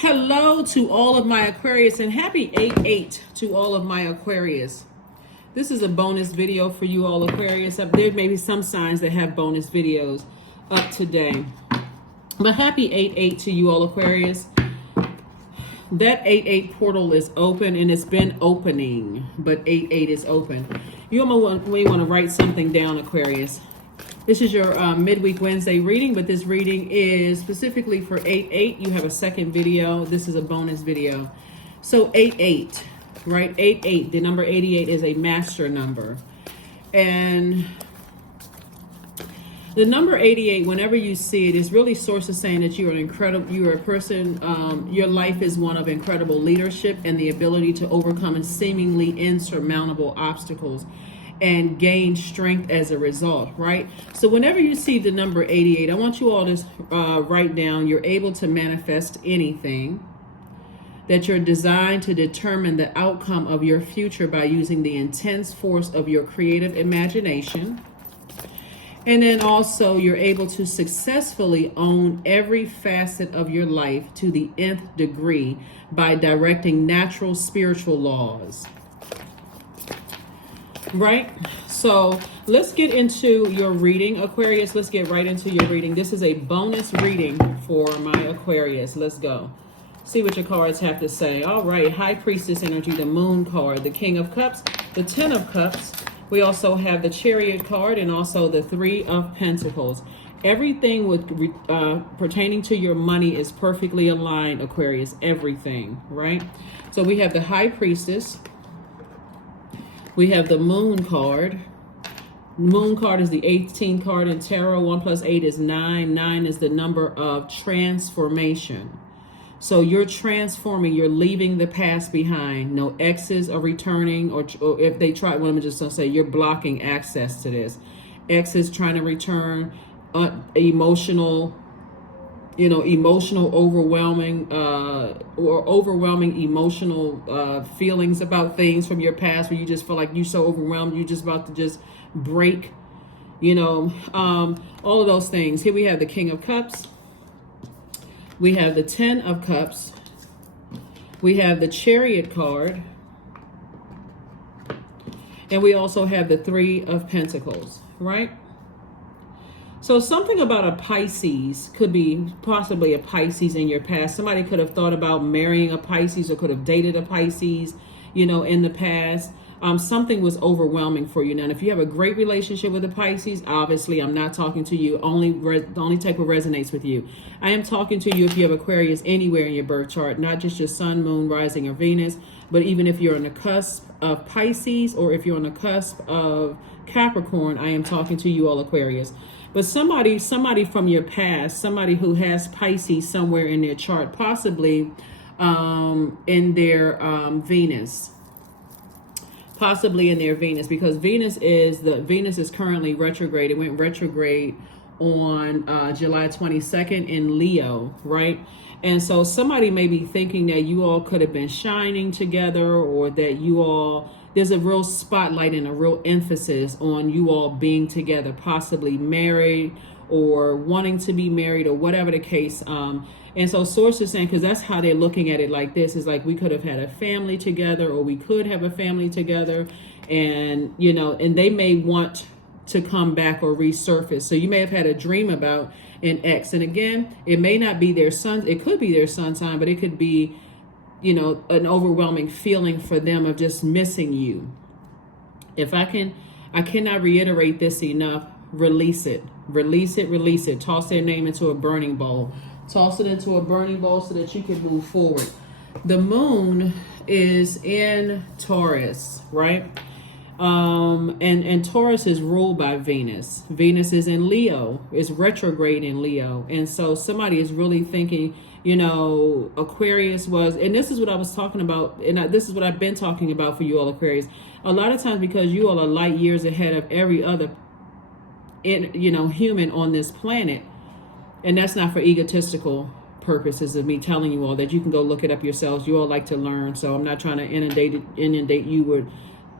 Hello to all of my Aquarius and happy 8/8 to all of my Aquarius. This is a bonus video for you all Aquarius. There may be some signs that have bonus videos up today. But happy 8/8 to you all Aquarius. That 8/8 portal is open and it's been opening, but 8/8 is open. You may want to write something down, Aquarius. This is your midweek Wednesday reading, but this reading is specifically for 8/8. You have a second video. This is a bonus video. So 8/8, right? 8/8. The number 88 is a master number. And the number 88, whenever you see it, is really sources saying that you are a person, your life is one of incredible leadership and the ability to overcome seemingly insurmountable obstacles and gain strength as a result, right? So whenever you see the number 88, I want you all to write down, you're able to manifest anything, that you're designed to determine the outcome of your future by using the intense force of your creative imagination. And then also you're able to successfully own every facet of your life to the nth degree by directing natural spiritual laws. Right? So let's get into your reading, Aquarius. Let's get right into your reading. This is a bonus reading for my Aquarius. Let's go. See what your cards have to say. All right. High Priestess energy, the Moon card, the King of Cups, the Ten of Cups. We also have the Chariot card and also the Three of Pentacles. Everything with pertaining to your money is perfectly aligned, Aquarius. Everything, right? So we have the High Priestess. We have the Moon card. Moon card is the 18th card in tarot. 1 + 8 is 9. 9 is the number of transformation. So you're transforming. You're leaving the past behind. No exes are returning, or if they try, well, I'm just going to say you're blocking access to this. Exes trying to return, emotional, overwhelming emotional feelings about things from your past where you just feel like you're so overwhelmed, you're just about to just break, all of those things. Here we have the King of Cups. We have the Ten of Cups. We have the Chariot card. And we also have the Three of Pentacles, right? So something about a Pisces could be possibly a Pisces in your past. Somebody could have thought about marrying a Pisces or could have dated a Pisces, in the past. Something was overwhelming for you. Now, if you have a great relationship with a Pisces, obviously I'm not talking to you. The only type of resonates with you. I am talking to you if you have Aquarius anywhere in your birth chart, not just your Sun, Moon, Rising, or Venus, but even if you're on the cusp of Pisces or if you're on the cusp of Capricorn, I am talking to you all Aquarius. But somebody from your past, somebody who has Pisces somewhere in their chart, possibly in their Venus. Possibly in their Venus, because Venus is currently retrograde. It went retrograde on July 22nd in Leo, right? And so somebody may be thinking that you all could have been shining together, or that there's a real spotlight and a real emphasis on you all being together, possibly married or wanting to be married or whatever the case. And so sources saying, because that's how they're looking at it like this, is like we could have had a family together, or we could have a family together, and, and they may want to come back or resurface. So you may have had a dream about an ex. And again, it may not be their son. It could be their sun sign, but it could be, an overwhelming feeling for them of just missing you. I cannot reiterate this enough. Release it. Release it. Release it. Toss their name into a burning bowl. Toss it into a burning bowl so that you can move forward. The Moon is in Taurus, right? And Taurus is ruled by Venus. Venus is in Leo, is retrograde in Leo. And so somebody is really thinking, Aquarius was, and this is what I was talking about, and this is what I've been talking about for you all Aquarius. A lot of times, because you all are light years ahead of every other, human on this planet, and that's not for egotistical purposes of me telling you all that. You can go look it up yourselves. You all like to learn, so I'm not trying to inundate you with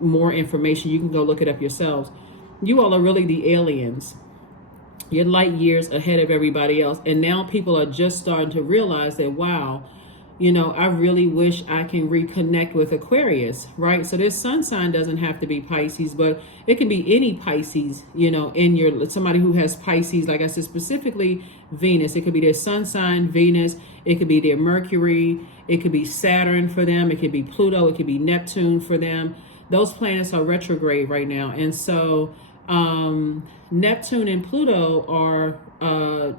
more information. You can go look it up yourselves. You all are really the aliens. You're light years ahead of everybody else. And now people are just starting to realize that, wow, I really wish I can reconnect with Aquarius, right? So this sun sign doesn't have to be Pisces, but it can be any Pisces, in your, somebody who has Pisces, like I said, specifically Venus. It could be their sun sign, Venus. It could be their Mercury. It could be Saturn for them. It could be Pluto. It could be Neptune for them. Those planets are retrograde right now. And so Neptune and Pluto are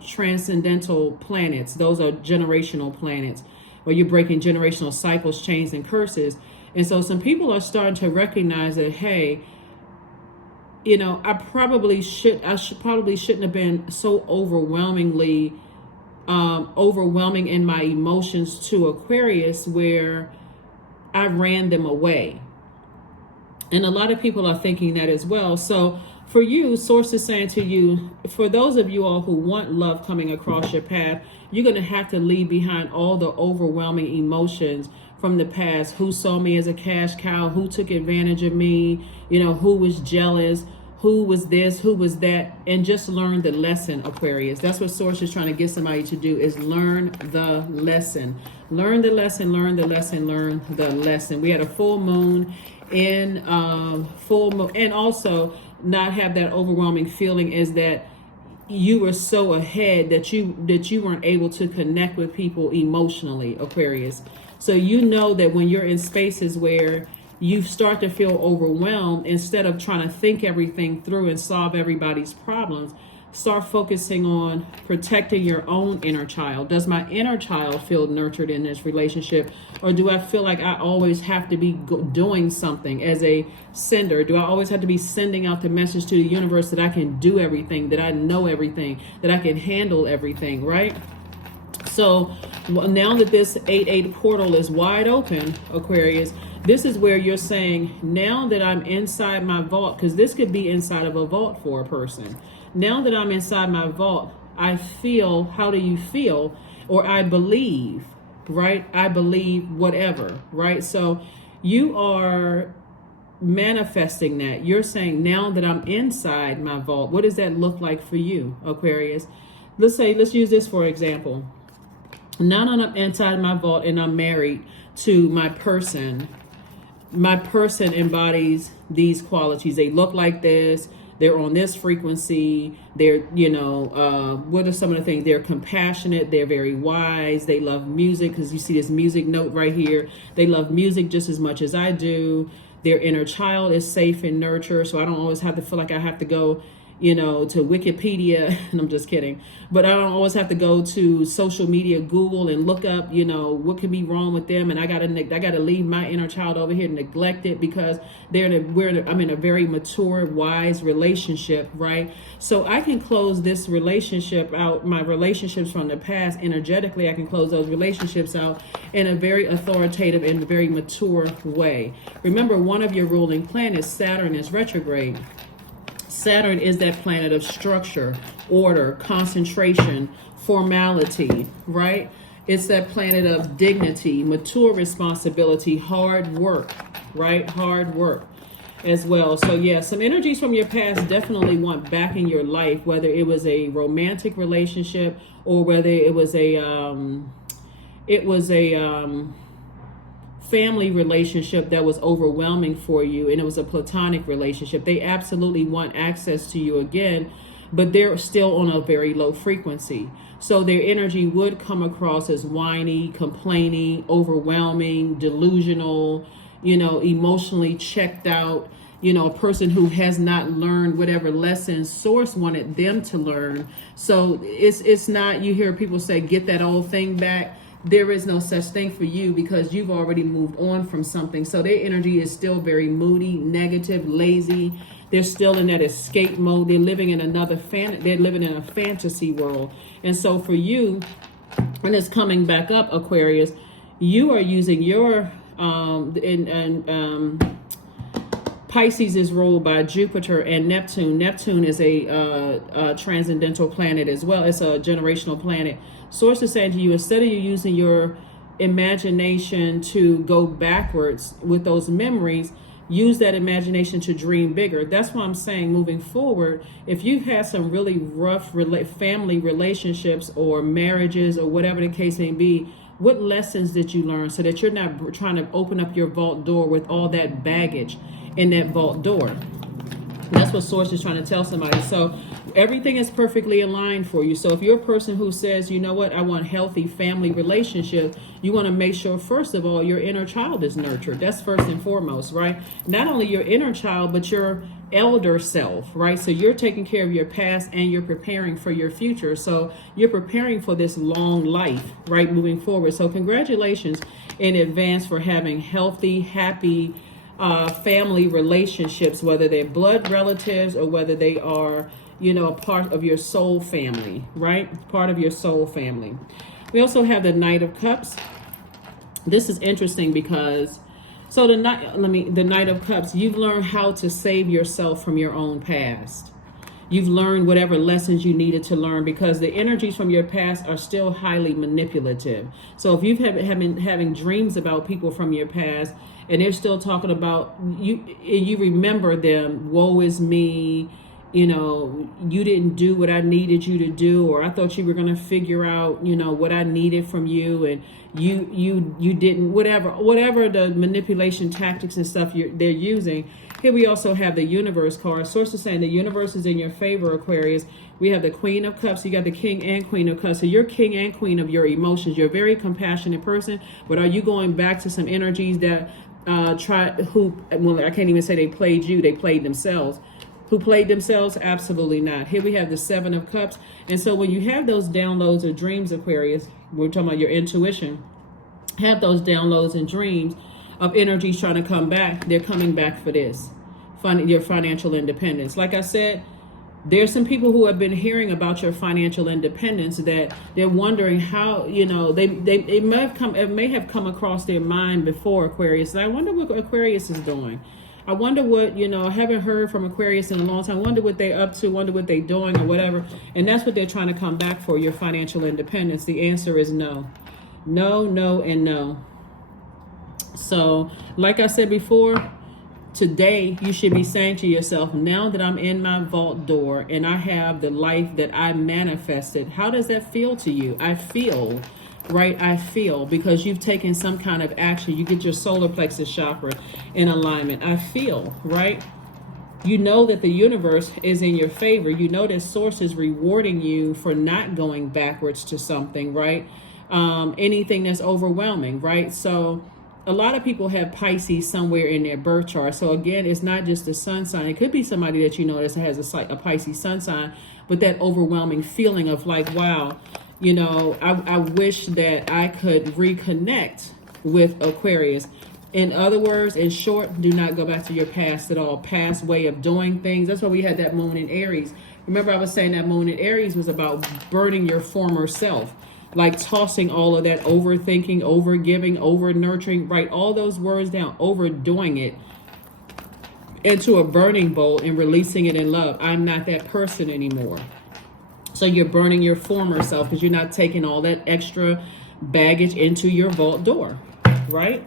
transcendental planets. Those are generational planets, where you're breaking generational cycles, chains, and curses. And so some people are starting to recognize that, hey, I probably shouldn't have been so overwhelming in my emotions to Aquarius, where I ran them away. And a lot of people are thinking that as well. So for you, Source is saying to you, for those of you all who want love coming across your path, you're going to have to leave behind all the overwhelming emotions from the past. Who saw me as a cash cow? Who took advantage of me? Who was jealous? Who was this? Who was that? And just learn the lesson, Aquarius. That's what Source is trying to get somebody to do, is learn the lesson. Learn the lesson, learn the lesson, learn the lesson. We had a full moon in full moon, and also not have that overwhelming feeling is that you were so ahead that you weren't able to connect with people emotionally, Aquarius. So that when you're in spaces where you start to feel overwhelmed, instead of trying to think everything through and solve everybody's problems, start focusing on protecting your own inner child. Does my inner child feel nurtured in this relationship? Or do I feel like I always have to be doing something as a sender? Do I always have to be sending out the message to the universe that I can do everything, that I know everything, that I can handle everything, right? So now that this 8-8 portal is wide open, Aquarius, this is where you're saying, now that I'm inside my vault, because this could be inside of a vault for a person. Now that I'm inside my vault, I feel, how do you feel? Or I believe, right? I believe whatever, right? So you are manifesting that. You're saying, now that I'm inside my vault, what does that look like for you, Aquarius? Let's use this for example. Now that I'm inside my vault and I'm married to my person embodies these qualities. They look like this. They're on this frequency. They're, what are some of the things? They're compassionate. They're very wise. They love music, because you see this music note right here. They love music just as much as I do. Their inner child is safe and nurtured. So I don't always have to feel like I have to go, to Wikipedia. And I'm just kidding. But I don't always have to go to social media, Google, and look up, what could be wrong with them. And I gotta leave my inner child over here, neglect it, because I'm in a very mature, wise relationship, right? So I can close this relationship out, my relationships from the past energetically. I can close those relationships out in a very authoritative and very mature way. Remember, one of your ruling planets, Saturn, is retrograde. Saturn is that planet of structure, order, concentration, formality, right? It's that planet of dignity, mature responsibility, hard work, right? Hard work as well. So yeah, some energies from your past definitely want back in your life, whether it was a romantic relationship or whether it was a family relationship that was overwhelming for you, and it was a platonic relationship. They absolutely want access to you again, but they're still on a very low frequency. So their energy would come across as whiny, complaining, overwhelming, delusional, emotionally checked out, a person who has not learned whatever lessons Source wanted them to learn. So it's not, you hear people say, get that old thing back. There is no such thing for you, because you've already moved on from something. So their energy is still very moody, negative, lazy. They're still in that escape mode. They're living in they're living in a fantasy world. And so for you, when it's coming back up, Aquarius, you are using your Pisces is ruled by Jupiter and Neptune. Neptune is a transcendental planet as well. It's a generational planet. Source is saying to you, instead of you using your imagination to go backwards with those memories, use that imagination to dream bigger. That's why I'm saying, moving forward, if you've had some really rough family relationships or marriages or whatever the case may be, What lessons did you learn so that you're not trying to open up your vault door with all that baggage in that vault door? That's what Source is trying to tell somebody. So everything is perfectly aligned for you. So if you're a person who says, you know what, I want healthy family relationships, you want to make sure, first of all, your inner child is nurtured. That's first and foremost, right? Not only your inner child, but your elder self, right? So you're taking care of your past and you're preparing for your future. So you're preparing for this long life, right, moving forward. So congratulations in advance for having healthy, happy family relationships, whether they're blood relatives or whether they are, you know, a part of your soul family, right? Part of your soul family. We also have the Knight of Cups. This is interesting because, so the Knight of Cups, you've learned how to save yourself from your own past. You've learned whatever lessons you needed to learn, because the energies from your past are still highly manipulative. So if you've been having dreams about people from your past and they're still talking about you, you remember them, woe is me, you know, you didn't do what I needed you to do, or I thought you were going to figure out, you know, what I needed from you, and you didn't, whatever the manipulation tactics and stuff they're using. Here we also have the Universe card. Source is saying the universe is in your favor, Aquarius. We have the Queen of Cups. You got the King and Queen of Cups. So you're king and queen of your emotions. You're a very compassionate person, but are you going back to some energies that I can't even say they played you, they played themselves. Who played themselves? Absolutely not. Here we have the Seven of Cups. And so when you have those downloads or dreams, Aquarius, we're talking about your intuition, have those downloads and dreams of energies trying to come back, they're coming back for this, your financial independence. Like I said, there's some people who have been hearing about your financial independence that they're wondering how, you know, it may have come across their mind before, Aquarius. And I wonder what Aquarius is doing. I wonder what, you know, I haven't heard from Aquarius in a long time. I wonder what they're up to, wonder what they're doing or whatever. And that's what they're trying to come back for, your financial independence. The answer is no. No, no, and no. So, like I said before, today you should be saying to yourself, now that I'm in my vault door and I have the life that I manifested, how does that feel to you? I feel, right? I feel, because you've taken some kind of action. You get your solar plexus chakra in alignment. I feel, right? You know that the universe is in your favor. You know that Source is rewarding you for not going backwards to something, right? Anything that's overwhelming, right? So a lot of people have Pisces somewhere in their birth chart. So again, it's not just the sun sign. It could be somebody that you know that has a Pisces sun sign, but that overwhelming feeling of like, wow, you know, I wish that I could reconnect with Aquarius. In other words, in short, do not go back to your past at all. Past way of doing things. That's why we had that moon in Aries. Remember I was saying that moon in Aries was about burning your former self. Like tossing all of that overthinking, overgiving, over nurturing, write all those words down, overdoing it into a burning bowl and releasing it in love. I'm not that person anymore. So you're burning your former self because you're not taking all that extra baggage into your vault door, right?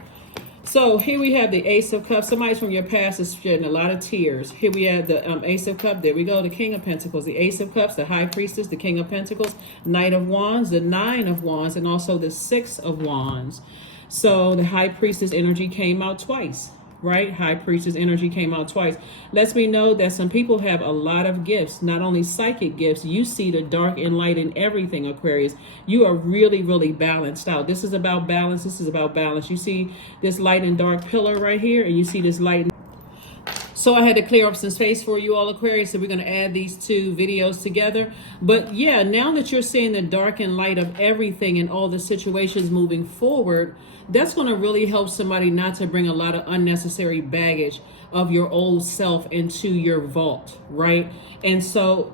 So here we have the Ace of Cups. Somebody from your past is shedding a lot of tears. Here we have the Ace of Cups. There we go. The King of Pentacles, the Ace of Cups, the High Priestess, the King of Pentacles, Knight of Wands, the Nine of Wands, and also the Six of Wands. So the High Priestess energy came out twice, right? High Priestess energy came out twice. Lets me know that some people have a lot of gifts, not only psychic gifts. You see the dark and light in everything, Aquarius. You are really, really balanced out. This is about balance. This is about balance. You see this light and dark pillar right here, and you see this light. So I had to clear up some space for you all, Aquarius. So we're going to add these two videos together. But yeah, now that you're seeing the dark and light of everything and all the situations moving forward, that's going to really help somebody not to bring a lot of unnecessary baggage of your old self into your vault, right? And so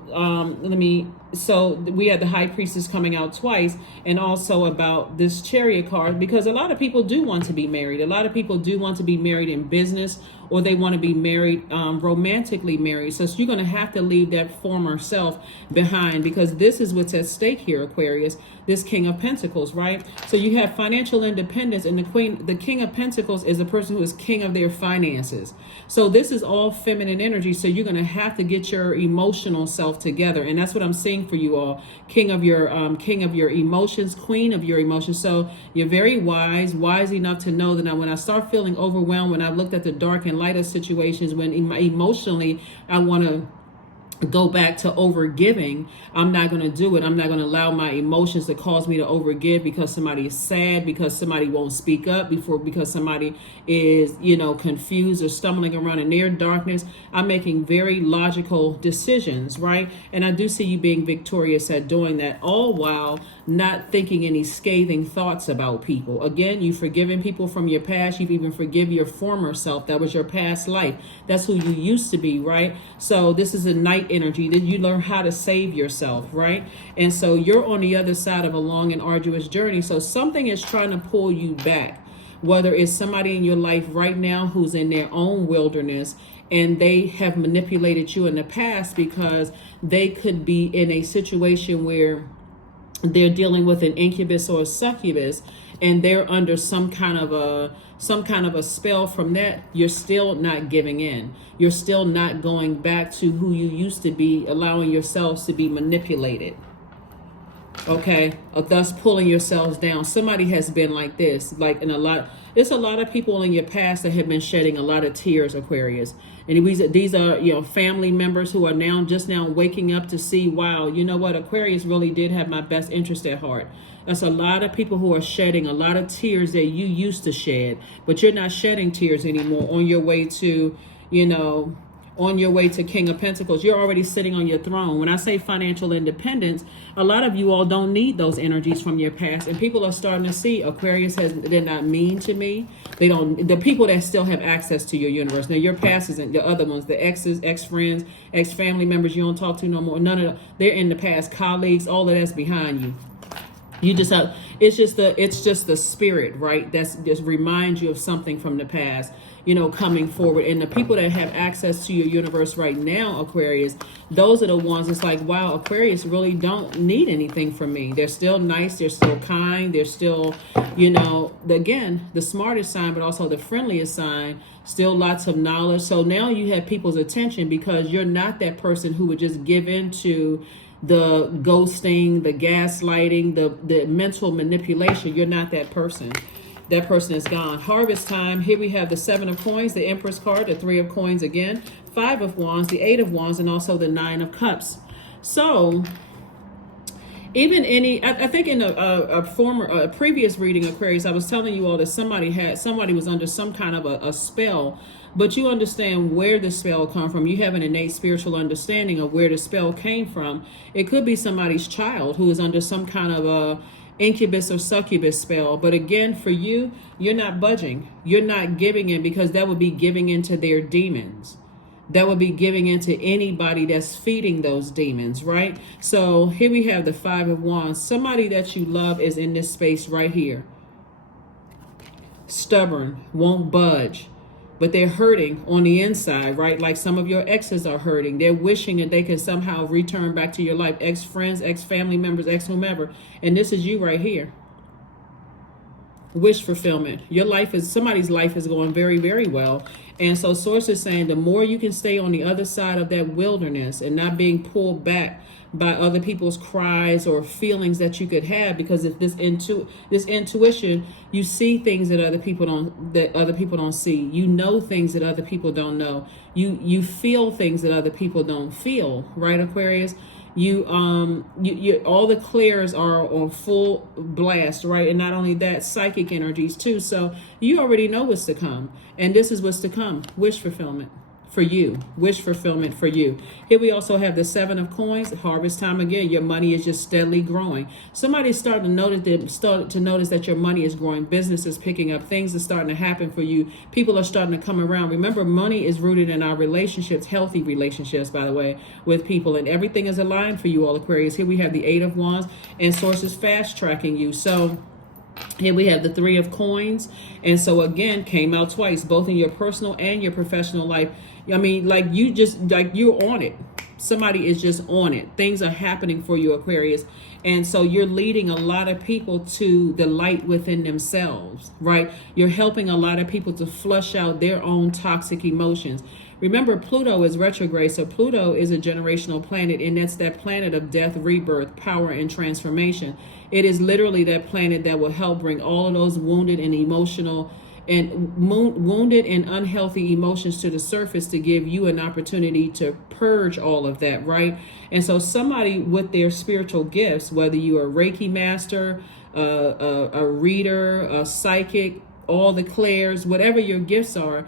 so we had the High Priestess coming out twice, and also about this Chariot card, because a lot of people do want to be married. A lot of people do want to be married in business, or they want to be married, romantically married. So you're going to have to leave that former self behind, because this is what's at stake here, Aquarius, this King of Pentacles, right? So you have financial independence, and the King of Pentacles is the person who is king of their finances. So this is all feminine energy. So you're going to have to get your emotional self together. And that's what I'm seeing for you all. King of your emotions, queen of your emotions. So you're very wise enough to know that now when I start feeling overwhelmed, when I've looked at the dark and light of situations, when emotionally I want to go back to overgiving, I'm not going to do it. I'm not going to allow my emotions to cause me to overgive because somebody is sad, because somebody won't speak up, because somebody is, confused or stumbling around in their darkness. I'm making very logical decisions, right? And I do see you being victorious at doing that, all while not thinking any scathing thoughts about people. Again, you've forgiven people from your past. You've even forgiven your former self. That was your past life. That's who you used to be, right? So this is a night energy. Then you learn how to save yourself, right? And so you're on the other side of a long and arduous journey. So something is trying to pull you back, whether it's somebody in your life right now who's in their own wilderness and they have manipulated you in the past because they could be in a situation where they're dealing with an incubus or a succubus and they're under some kind of a spell from that. You're still not giving in. You're still not going back to who you used to be, allowing yourselves to be manipulated. Okay, thus pulling yourselves down. Somebody has been like this, it's a lot of people in your past that have been shedding a lot of tears, Aquarius. And these are family members who are just now waking up to see, wow, you know what, Aquarius really did have my best interest at heart. That's a lot of people who are shedding a lot of tears that you used to shed, but you're not shedding tears anymore on your way to, King of Pentacles. You're already sitting on your throne. When I say financial independence, a lot of you all don't need those energies from your past. And people are starting to see Aquarius they're not mean to me. The people that still have access to your universe. Now your past isn't the other ones, the exes, ex-friends, ex-family members you don't talk to no more. None of them, they're in the past, colleagues, all of that's behind you. You just have, it's just the spirit, right? That's just reminds you of something from the past, coming forward. And the people that have access to your universe right now, Aquarius, those are the ones it's like, wow, Aquarius really don't need anything from me. They're still nice. They're still kind. They're still, again, the smartest sign, but also the friendliest sign, still lots of knowledge. So now you have people's attention because you're not that person who would just give in to the ghosting, the gaslighting, the mental manipulation. You're not that person. That person is gone. Harvest time. Here we have the 7 of coins, the Empress card, the 3 of coins again, 5 of wands, the 8 of wands, and also the 9 of cups. So even I think in a previous reading, Aquarius, I was telling you all that somebody was under some kind of a spell, but you understand where the spell come from. You have an innate spiritual understanding of where the spell came from. It could be somebody's child who is under some kind of a incubus or succubus spell. But again, for you, you're not budging. You're not giving in, because that would be giving into their demons. That would be giving into anybody that's feeding those demons, right? So here we have the 5 of wands. Somebody that you love is in this space right here. Stubborn, won't budge, but they're hurting on the inside, right? Like some of your exes are hurting. They're wishing that they can somehow return back to your life. Ex-friends, ex-family members, ex-whomever. And this is you right here. Wish fulfillment. Somebody's life is going very, very well. And so Source is saying the more you can stay on the other side of that wilderness and not being pulled back by other people's cries or feelings that you could have, because if this intuition, you see things that other people don't see. You know things that other people don't know. You feel things that other people don't feel, right, Aquarius? You all the clairs are on full blast, right? And not only that, psychic energies too. So you already know what's to come, and this is what's to come. Wish fulfillment for you. Wish fulfillment for you. Here we also have the 7 of coins. Harvest time again. Your money is just steadily growing. Somebody's starting to notice that your money is growing. Business is picking up. Things are starting to happen for you. People are starting to come around. Remember, money is rooted in our relationships, healthy relationships, by the way, with people, and everything is aligned for you all, Aquarius. Here we have the 8 of wands, and Source is fast tracking you. So here we have the 3 of coins. And so again, came out twice, both in your personal and your professional life. I mean, you're on it. Somebody is just on it. Things are happening for you, Aquarius. And so you're leading a lot of people to the light within themselves, right? You're helping a lot of people to flush out their own toxic emotions. Remember, Pluto is retrograde, so Pluto is a generational planet, and that's that planet of death, rebirth, power, and transformation. It is literally that planet that will help bring all of those wounded and unhealthy emotions to the surface to give you an opportunity to purge all of that, right? And so somebody with their spiritual gifts, whether you are a Reiki master, a reader, a psychic, all the clairs, whatever your gifts are,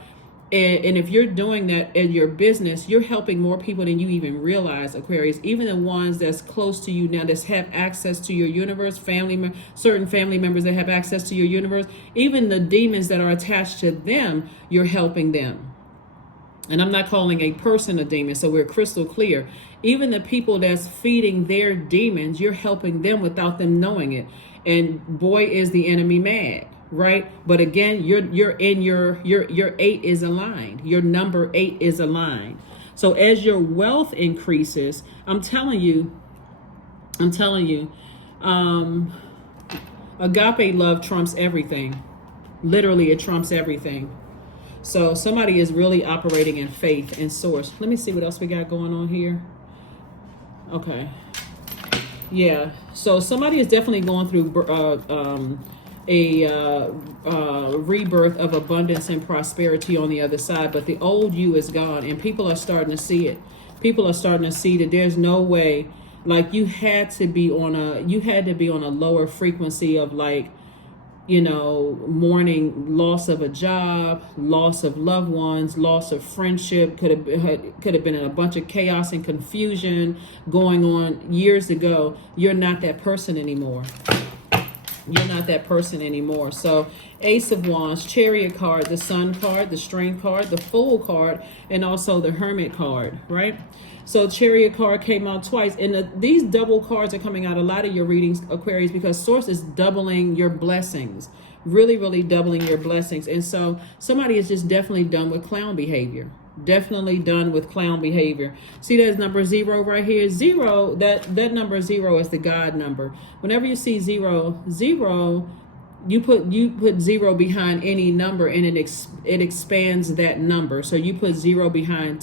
and if you're doing that in your business, you're helping more people than you even realize, Aquarius. Even the ones that's close to you now, that have access to your universe, certain family members that have access to your universe, even the demons that are attached to them, you're helping them. And I'm not calling a person a demon, so we're crystal clear. Even the people that's feeding their demons, you're helping them without them knowing it. And boy, is the enemy mad. Right? But again, your 8 is aligned. Your number 8 is aligned. So as your wealth increases, I'm telling you, agape love trumps everything. Literally, it trumps everything. So somebody is really operating in faith and source. Let me see what else we got going on here. Okay. Yeah. So somebody is definitely going through a rebirth of abundance and prosperity on the other side, but the old you is gone, and people are starting to see it. People are starting to see that there's no way, like you had to be on a lower frequency of, like, mourning loss of a job, loss of loved ones, loss of friendship. Could have been a bunch of chaos and confusion going on years ago. You're not that person anymore. You're not that person anymore. So Ace of Wands, Chariot card, the Sun card, the Strength card, the Fool card, and also the Hermit card, right? So Chariot card came out twice. And these double cards are coming out a lot of your readings, Aquarius, because Source is doubling your blessings. Really, really doubling your blessings. And so somebody is just definitely done with clown behavior. Definitely done with clown behavior. See, there's number 0 right here. 0, that number 0 is the God number. Whenever you see 0, you put 0 behind any number, and it expands that number. So you put 0 behind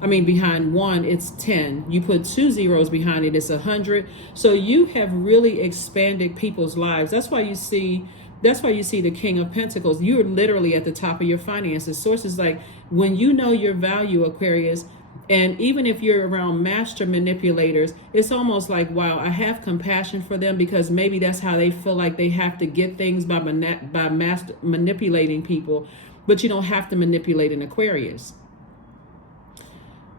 behind 1, it's 10. You put 2 zeros behind it, it's 100. So you have really expanded people's lives. That's why you see the King of Pentacles. You're literally at the top of your finances. Source is like, when you know your value, Aquarius, and even if you're around master manipulators, it's almost like, wow, I have compassion for them, because maybe that's how they feel like they have to get things by manipulating people. But you don't have to manipulate an Aquarius.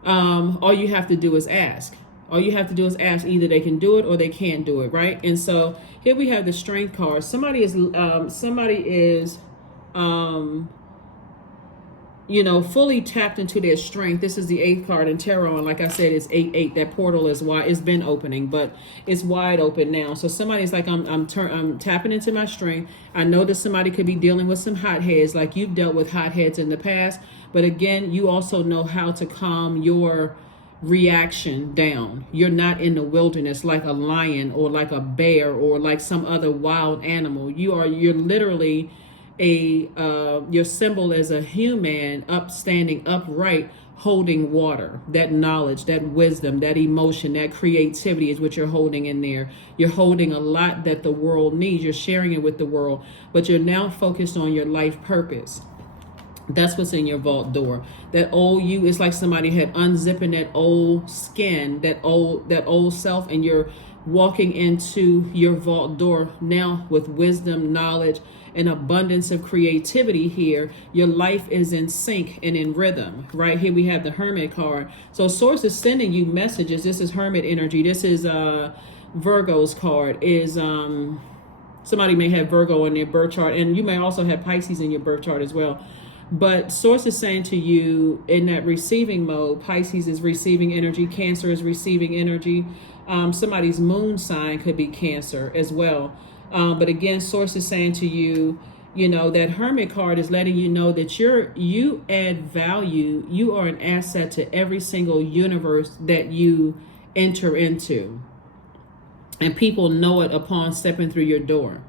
All you have to do is ask. All you have to do is ask. Either they can do it or they can't do it, right? And so here we have the Strength card. Somebody is fully tapped into their strength. This is the 8th card in tarot, and like I said, it's 8-8. That portal is wide. It's been opening, but it's wide open now. So somebody's like, I'm tapping into my strength. I know that somebody could be dealing with some hotheads, like you've dealt with hotheads in the past. But again, you also know how to calm your reaction down. You're not in the wilderness like a lion or like a bear or like some other wild animal. You're literally your symbol as a human, standing upright, holding water. That knowledge, that wisdom, that emotion, that creativity is what you're holding in there. You're holding a lot that the world needs. You're sharing it with the world, but you're now focused on your life purpose. That's what's in your vault door. That old you is like somebody had unzipping that old skin, that old self, and you're walking into your vault door now with wisdom, knowledge, and abundance of creativity here. Your life is in sync and in rhythm. Right here we have the Hermit card. So Source is sending you messages. This is Hermit energy. This is Virgo's card. Is somebody may have Virgo in their birth chart, and you may also have Pisces in your birth chart as well. But Source is saying to you, in that receiving mode, Pisces is receiving energy, Cancer is receiving energy. Somebody's moon sign could be Cancer as well. But again, Source is saying to you, You know, that Hermit card is letting you know that you add value. You are an asset to every single universe that you enter into. And people know it upon stepping through your door.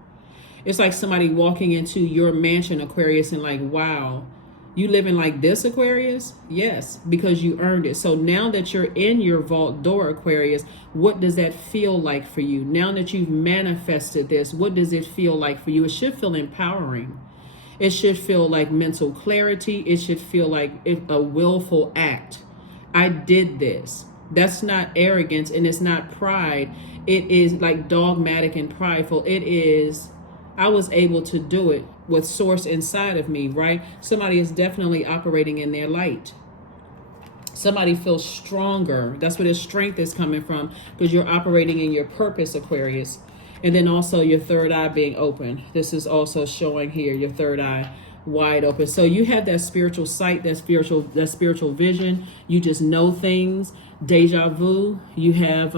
It's like somebody walking into your mansion, Aquarius, and like, wow, you living like this, Aquarius? Yes, because you earned it. So now that you're in your vault door, Aquarius, what does that feel like for you? Now that you've manifested this, what does it feel like for you? It should feel empowering. It should feel like mental clarity. It should feel like a willful act. I did this. That's not arrogance, and it's not pride. It is like dogmatic and prideful. It is, I was able to do it with source inside of me, right? Somebody is definitely operating in their light. Somebody feels stronger. That's where their strength is coming from, because you're operating in your purpose, Aquarius. And then also your third eye being open. This is also showing here your third eye wide open. So you have that spiritual sight, that spiritual vision. You just know things, deja vu. You have,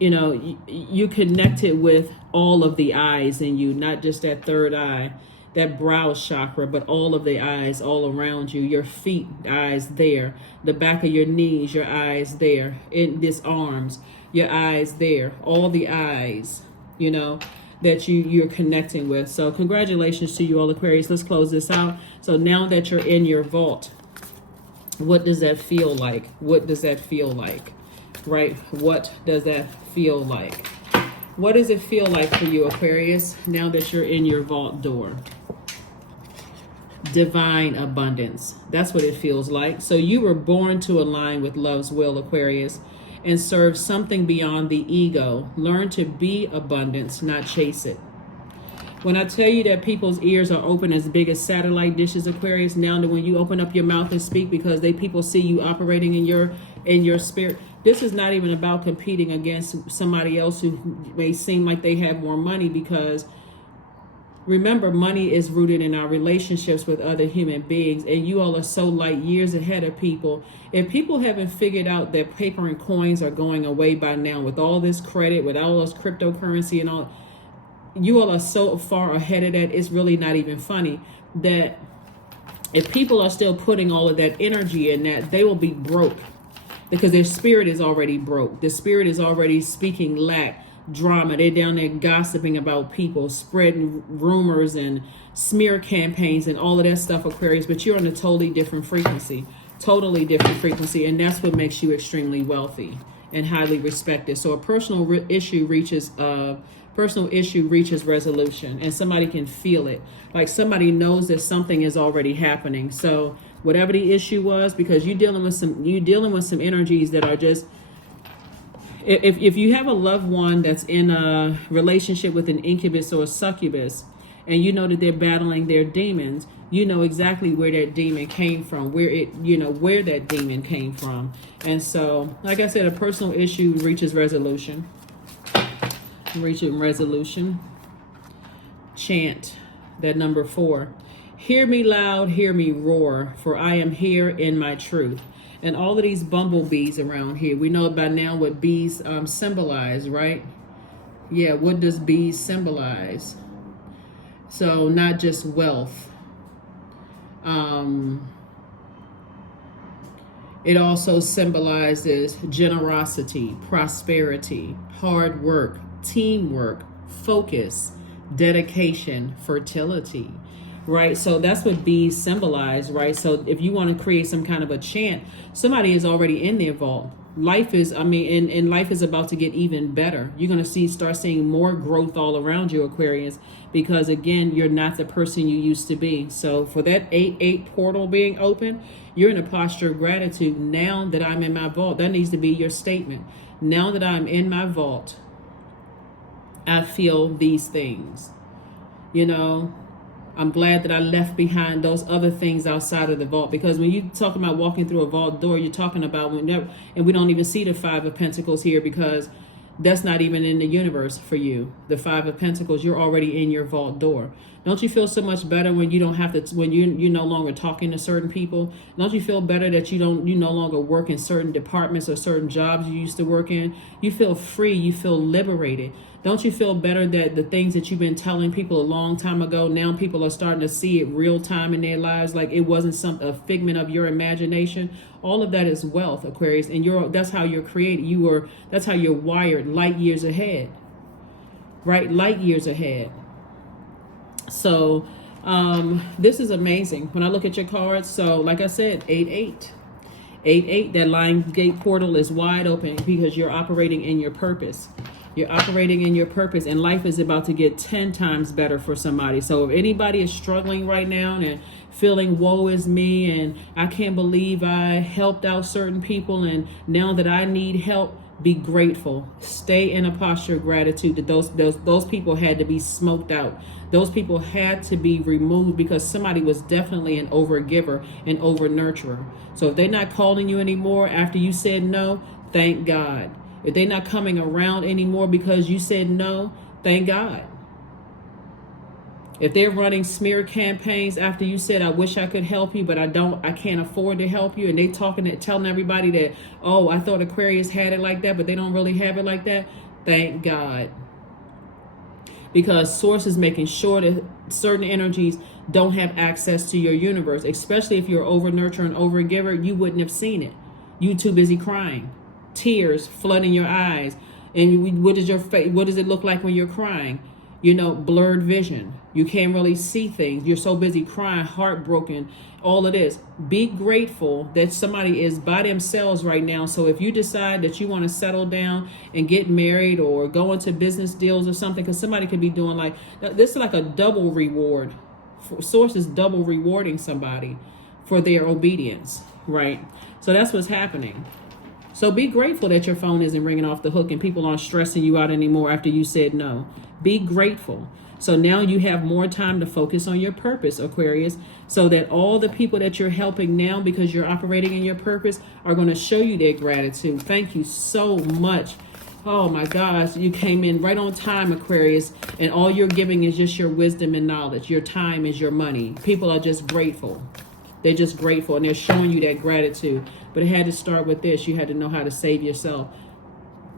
you know, you connected with all of the eyes in you, not just that third eye, that brow chakra, but all of the eyes all around you. Your feet, eyes there. The back of your knees, your eyes there. In this arms, your eyes there. All the eyes, you know, that you're connecting with. So congratulations to you all, Aquarius. Let's close this out. So now that you're in your vault, what does that feel like? What does that feel like? Right? What does that feel like? What does it feel like for you, Aquarius, now that you're in your vault door? Divine abundance. That's what it feels like. So you were born to align with love's will, Aquarius, and serve something beyond the ego. Learn to be abundance, not chase it. When I tell you that people's ears are open as big as satellite dishes, Aquarius, now that when you open up your mouth and speak, because people see you operating in your spirit, this is not even about competing against somebody else who may seem like they have more money, because remember, money is rooted in our relationships with other human beings, and you all are so light years ahead of people. If people haven't figured out that paper and coins are going away by now, with all this credit, with all this cryptocurrency and all, you all are so far ahead of that, it's really not even funny. That if people are still putting all of that energy in that, they will be broke, because their spirit is already broke. The spirit is already speaking lack, drama. They're down there gossiping about people, spreading rumors and smear campaigns and all of that stuff, Aquarius. But you're on a totally different frequency, and that's what makes you extremely wealthy and highly respected. So a personal issue reaches resolution, and somebody can feel it. Like somebody knows that something is already happening. So whatever the issue was, because you're dealing with some energies that are just, if you have a loved one that's in a relationship with an incubus or a succubus, and you know that they're battling their demons, you know exactly where that demon came from, where that demon came from. And so, like I said, a personal issue reaches resolution. Reaching resolution. Chant that number 4. Hear me loud, hear me roar, for I am here in my truth. And all of these bumblebees around here, we know by now what bees symbolize, right? Yeah, what does bees symbolize? So not just wealth. It also symbolizes generosity, prosperity, hard work, teamwork, focus, dedication, fertility, right? So that's what bees symbolize, right? So if you want to create some kind of a chant, somebody is already in their vault. Life is, and life is about to get even better. You're going to start seeing more growth all around you, Aquarius, because again, you're not the person you used to be. So for that 8-8 portal being open, you're in a posture of gratitude. Now that I'm in my vault, that needs to be your statement. Now that I'm in my vault, I feel these things. You know, I'm glad that I left behind those other things outside of the vault, because when you talk about walking through a vault door, you're talking about and we don't even see the 5 of Pentacles here, because that's not even in the universe for you. The 5 of Pentacles, you're already in your vault door. Don't you feel so much better when you don't have to, when you're no longer talking to certain people? Don't you feel better that you no longer work in certain departments or certain jobs you used to work in? You feel free, you feel liberated. Don't you feel better that the things that you've been telling people a long time ago, now people are starting to see it real time in their lives, like it wasn't a figment of your imagination? All of that is wealth, Aquarius, and that's how you're created. That's how you're wired, light years ahead, right? Light years ahead. So this is amazing. When I look at your cards, so like I said, 8-8. 8-8, that line gate portal is wide open because you're operating in your purpose. You're operating in your purpose, and life is about to get 10 times better for somebody. So if anybody is struggling right now and feeling woe is me, and I can't believe I helped out certain people, and now that I need help, be grateful. Stay in a posture of gratitude that those people had to be smoked out. Those people had to be removed because somebody was definitely an overgiver, an over nurturer. So if they're not calling you anymore after you said no, thank God. If they're not coming around anymore because you said no, thank God. If they're running smear campaigns after you said, I wish I could help you, but I can't afford to help you, and they telling everybody that, oh, I thought Aquarius had it like that, but they don't really have it like that, thank God. Because Source is making sure that certain energies don't have access to your universe, especially if you're over nurturer and over giver. You wouldn't have seen it. You too busy crying, tears flooding your eyes. And what does it look like when you're crying? Blurred vision. You can't really see things. You're so busy crying, heartbroken, all of this. Be grateful that somebody is by themselves right now. So if you decide that you want to settle down and get married or go into business deals or something, because somebody could be doing this is like a double reward. Source is double rewarding somebody for their obedience, right? So that's what's happening. So be grateful that your phone isn't ringing off the hook and people aren't stressing you out anymore after you said no. Be grateful. So now you have more time to focus on your purpose, Aquarius, so that all the people that you're helping now because you're operating in your purpose are going to show you their gratitude. Thank you so much. Oh my gosh, you came in right on time, Aquarius, and all you're giving is just your wisdom and knowledge. Your time is your money. People are just grateful. They're just grateful, and they're showing you that gratitude. But it had to start with this. You had to know how to save yourself.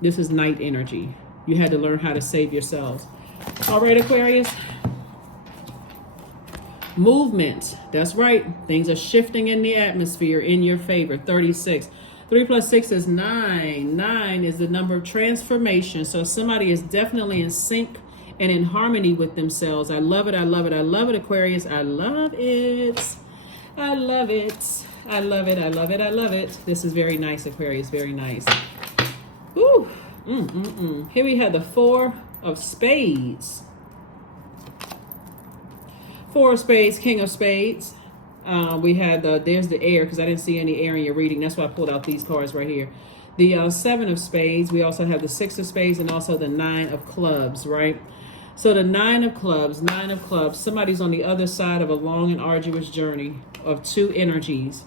This is night energy. You had to learn how to save yourselves. All right, Aquarius. Movement. That's right. Things are shifting in the atmosphere in your favor. 36. 3 plus 6 is 9. 9 is the number of transformation. So somebody is definitely in sync and in harmony with themselves. I love it. I love it. I love it, Aquarius. I love it. I love it. I love it. I love it. I love it. This is very nice, Aquarius. Very nice. Woo. Here we have the 4 of Spades. 4 of Spades, King of Spades. We had there's the air, because I didn't see any air in your reading. That's why I pulled out these cards right here. The 7 of Spades. We also have the 6 of Spades and also the 9 of Clubs, right? So the 9 of Clubs, 9 of Clubs. Somebody's on the other side of a long and arduous journey of 2 energies.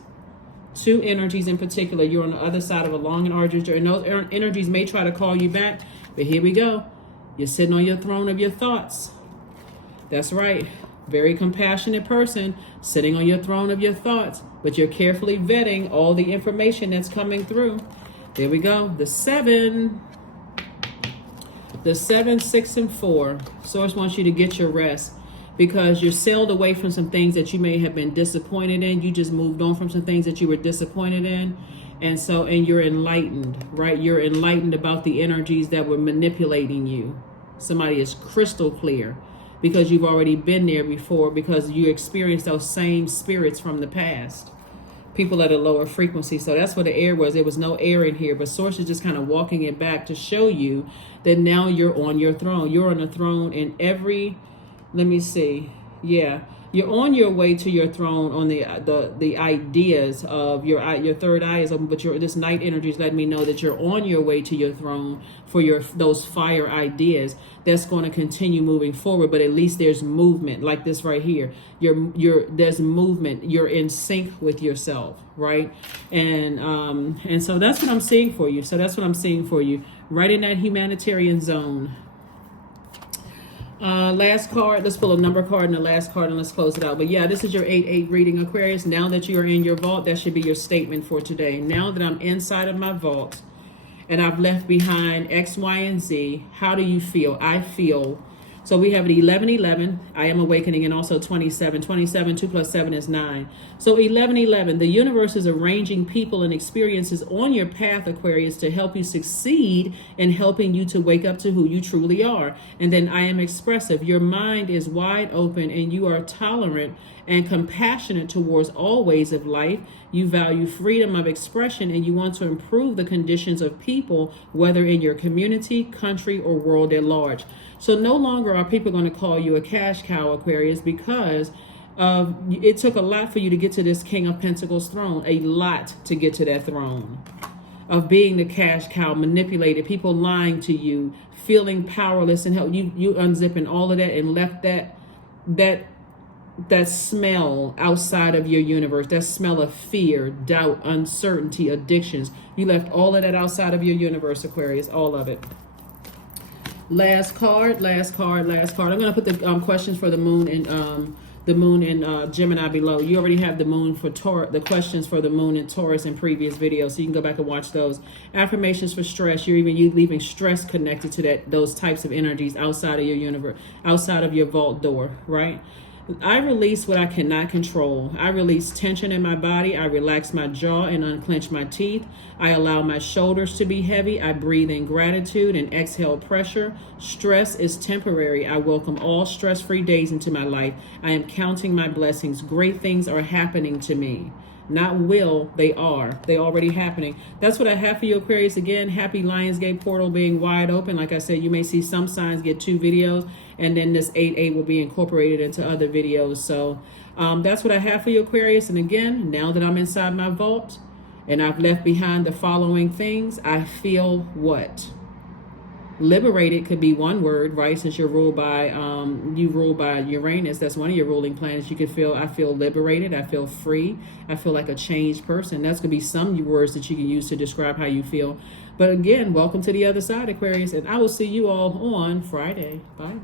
2 energies in particular. You're on the other side of a long and arduous journey. And those energies may try to call you back, but here we go. You're sitting on your throne of your thoughts. That's right. Very compassionate person sitting on your throne of your thoughts, but you're carefully vetting all the information that's coming through. There we go. The 7, 6, and 4. Source wants you to get your rest because you're sailed away from some things that you may have been disappointed in. You just moved on from some things that you were disappointed in. And you're enlightened, right? You're enlightened about the energies that were manipulating you. Somebody is crystal clear because you've already been there before, because you experienced those same spirits from the past. People at a lower frequency. So that's what the air was. There was no air in here, but Source is just kind of walking it back to show you that now you're on your throne. You're on a throne in every, let me see. Yeah. You're on your way to your throne on the ideas of your third eye is open, but this night energy is letting me know that you're on your way to your throne for those fire ideas that's going to continue moving forward. But at least there's movement, like this right here. There's movement. You're in sync with yourself, right? And so that's what I'm seeing for you. So that's what I'm seeing for you, right in that humanitarian zone. Last card. Let's pull a number card and the last card and let's close it out. But yeah, this is your 8-8 reading, Aquarius. Now that you are in your vault, that should be your statement for today. Now that I'm inside of my vault and I've left behind X, Y, and Z. How do you feel? I feel. So we have an 1111, I am awakening, and also 27. 27, 2 plus 7 is 9. So 1111, the universe is arranging people and experiences on your path, Aquarius, to help you succeed in helping you to wake up to who you truly are. And then I am expressive. Your mind is wide open and you are tolerant and compassionate towards all ways of life. You value freedom of expression and you want to improve the conditions of people, whether in your community, country, or world at large. So no longer are people going to call you a cash cow, Aquarius, because it took a lot for you to get to this King of Pentacles throne, a lot to get to that throne of being the cash cow, manipulated, people lying to you, feeling powerless, and help you unzipping all of that and left that smell outside of your universe, that smell of fear, doubt, uncertainty, addictions. You left all of that outside of your universe, Aquarius, all of it. Last card, last card, last card. I'm going to put the questions for the moon and Gemini below. You already have the moon for Taurus, the questions for the moon and Taurus in previous videos, so you can go back and watch those. Affirmations for stress. You leaving stress connected to those types of energies outside of your universe, outside of your vault door, right? I release what I cannot control. I release tension in my body. I relax my jaw and unclench my teeth. I allow my shoulders to be heavy. I breathe in gratitude and exhale pressure. Stress is temporary. I welcome all stress-free days into my life. I am counting my blessings. Great things are happening to me. Not will, they are. They already happening. That's what I have for you, Aquarius. Again, happy Lionsgate portal being wide open. Like I said, you may see some signs get 2 videos, and then this 8/8 will be incorporated into other videos. So that's what I have for you, Aquarius. And again, now that I'm inside my vault and I've left behind the following things, I feel what? Liberated could be one word, right? Since you're ruled by Uranus, that's one of your ruling planets. You could feel, I feel liberated, I feel free, I feel like a changed person. That's gonna be some words that you can use to describe how you feel. But again, welcome to the other side, Aquarius, and I will see you all on Friday. Bye.